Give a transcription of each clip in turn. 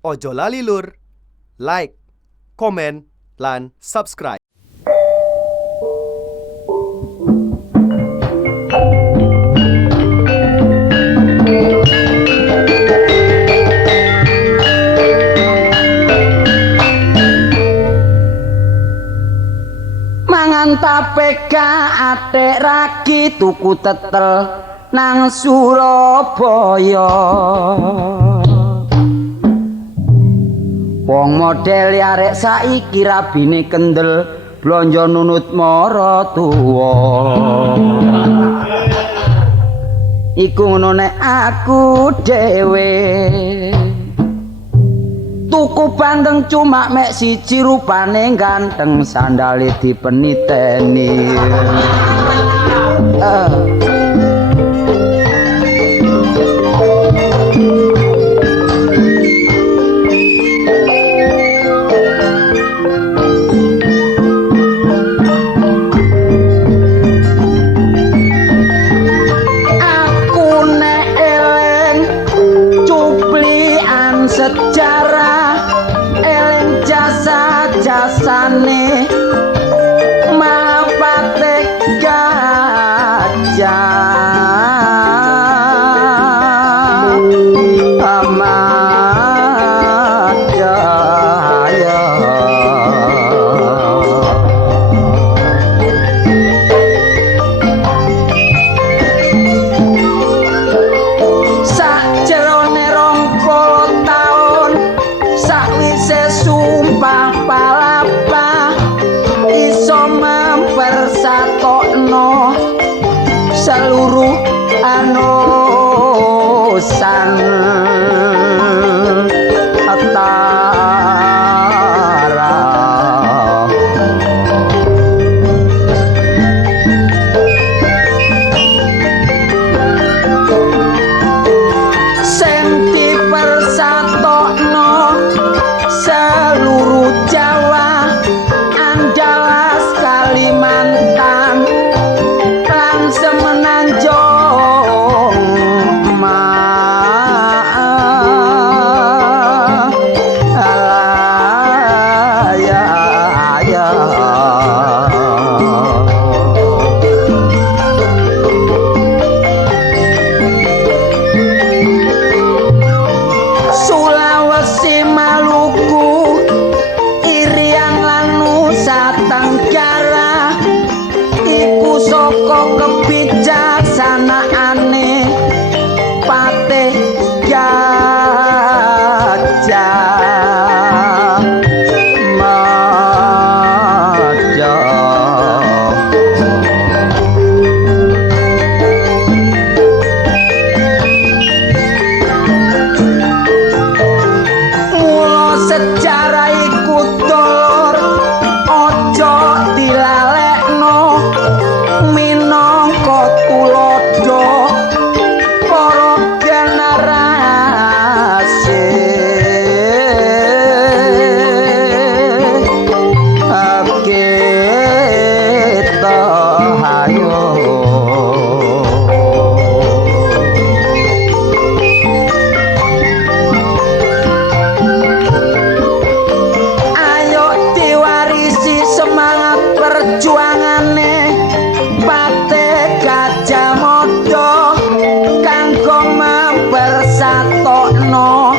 Ojo lali lur, like, komen, lan subscribe. Mangan tapeka atik ragi tuku tetel nang Surabaya. Wong model arek saiki rabine kendel blonjo nunut mara tuwa. Iku ngono nek aku dhewe. Tuku bandeng cuma mek siji rupane ganteng sandale dipeniteni. Sejarah eling jasa-jasane Mahapate Gajah Amadaya. Sakjerone sumpah palapa iso mempersatokno seluruh anusan Atara. Senti persatokno seluruh Jawa, Andalas, Kalimantan, lan Semenanjung Sulawesi, Maluku, Irian lan Nusa Tenggara iku saka kebijaksanaane Patih Gajah Mada. Sejarah iku dulur aja dilalekno minangka tuladha para generasi. Kita ayo perjuangane Patih Gajah Mada kanggo mempersatokno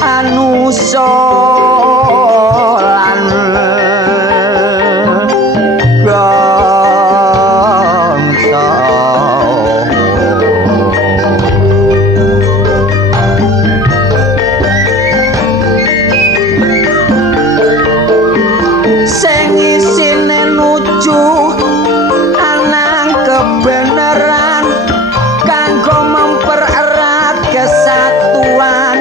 anusa lan bangsa. Sing isine nuju anang kebenaran kanggo mempererat kesatuan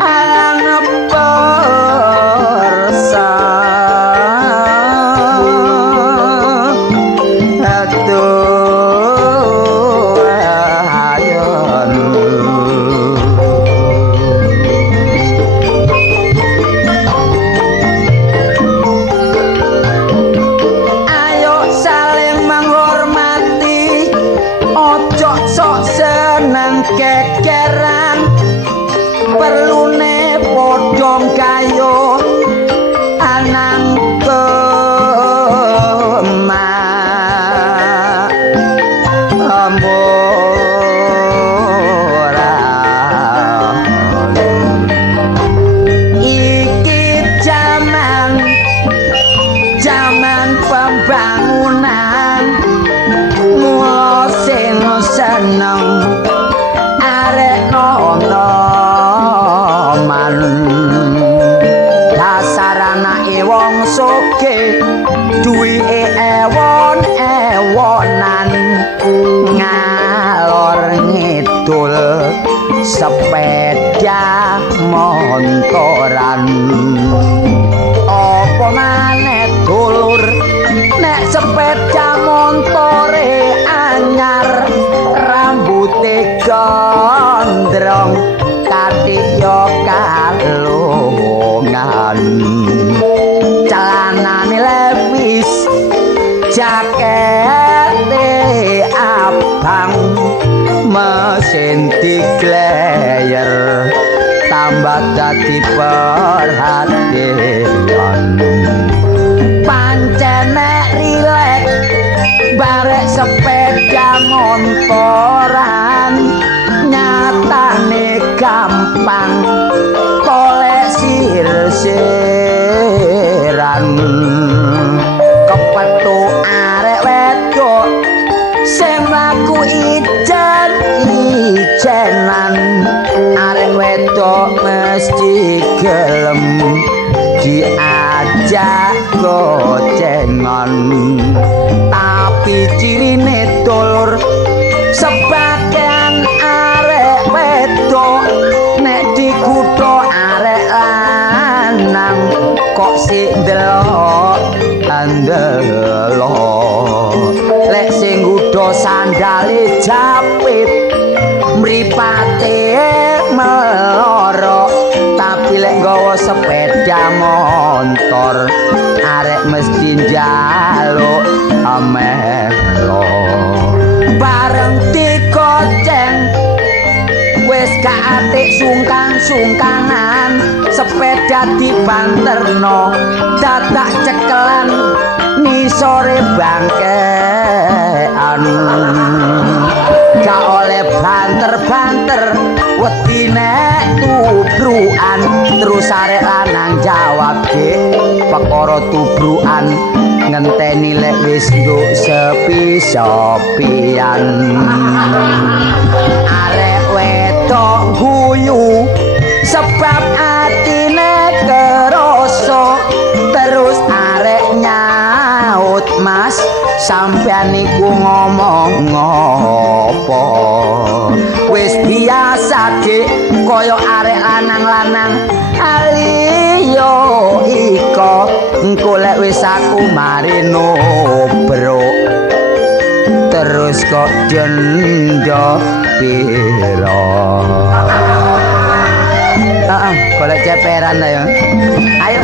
alang apa sepeda montoran apa maneh dulur nek sepeda montore anyar rambute gondrong katiya kalungan celanane levis jakete abang mesin digleyer tambah dadi perhatian pancen nek rilek barek sepeda montoran nyatane gampang golek sir-siran kepethu arek wedok sing mlaku ijen-ijenan arek wedok mesti gelem diajak gocengan tapi cirine dulur sebagian arek wedok nek dikutho arek lanang kok sik ndelok andelok lek sing ngudho sandale japit mripate meloro tapi lek nggawa sepeda motor arek mesti njaluk amelo bareng dikoceng wis gak atik sungkan-sungkanan sepeda dibanterno dadak cekelan nisore bangkean gak oleh banter-banter wedi nek tubrukan terus arek lanang jawab dik perkara tubrukan ngenteni lek wis nduk sepi-sepian arek wedok guyu sebab atine kerasa terus arek nyaut mas sampean niku ngomong ngopo wis biasa dik kaya arek lanang-lanang aliyo iko engko lek wis aku mari nobrok terus kok denda pira golek ceperan ayo ayo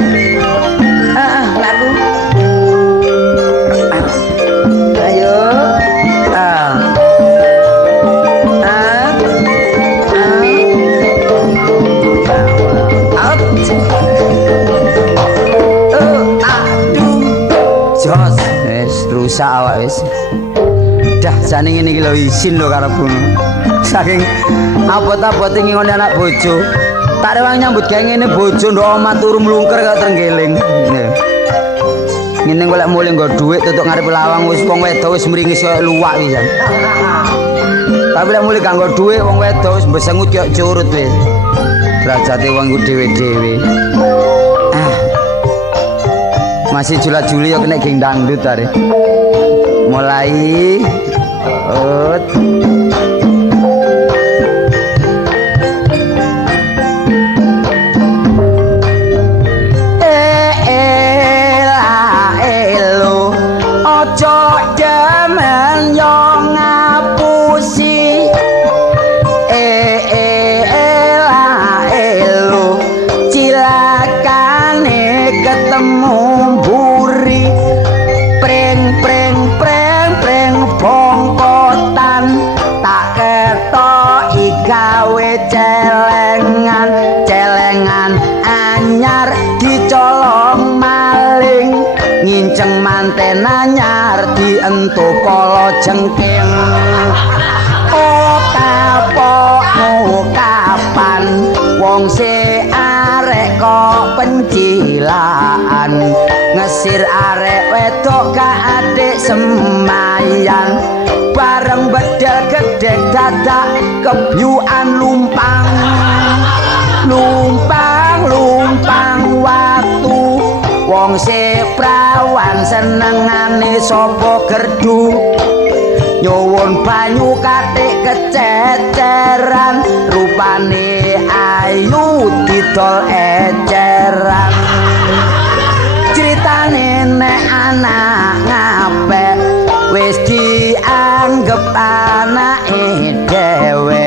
lagu ayo jos wis rusak awak wis dah jane ngene iki lho isin lho karepku saking abot-abote ngene anak bojo tak rewang nyambut gawe ngene bojo ndok omah turu mlungker kok trenggeling ngene golek mulih nggo dhuwit tutuk ngarep lawang wis wong wedok wis mringis koyo luwak pisan tapi lek mulih gak nggo dhuwit wong wedok wis mbesengut koyo curut wis derajate wong ku dhewe-dhewe masih jula-juli ya kena geng dangdut tadi mulai elo ojo demen yo ngapusi elo cilakane ketemu buri preng preng preng preng bongkotan tak ketoki gawe celengan celengan anyar dicolong maling nginceng manten anyar dientuk kala jengking oh kapokmu kapan wong se arek kok pencilaan ngesir arek wedok gak adik semayan bareng bedel gedek dadak kebyuan lumpang lumpang lumpang waktu wong se prawan senengane sapa gerdu nyuwun banyu kathik kececeran rupane ayu didol eceran critane nek anak ngapek wis dianggep anake dhewe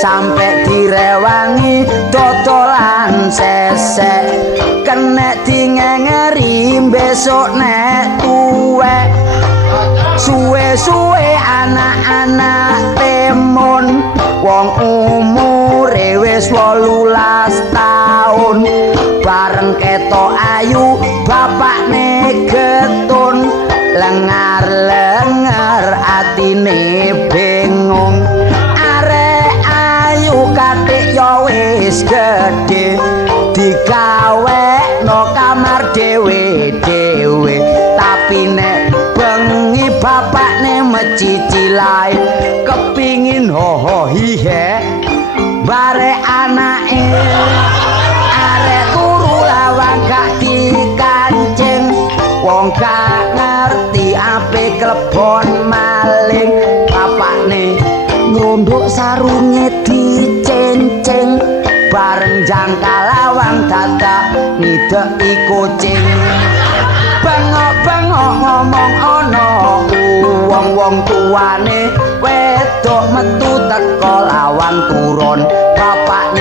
sampe direwangi dodolan sesek kenek dingengeri besok nek tuwek suwe-suwe anak-anak temun wong umure wis 18 taun bareng ketok ayu bapakne getun lengar-lengar atine bingung arek ayu katik ya wis gedhe digawekno kamar dhewe-dhewe tapi nek bengi bapakne mecicilae kepingin ho hihe bare anake arek turu lawang gak dikancing wong gak ngerti ape klebon maling bapakne ngrunduk sarunge dicenceng bareng jangka lawang dadak ngideki kucing bengok-bengok ngomong ana wong-wong tuane wedok metu teko lawang turun bapak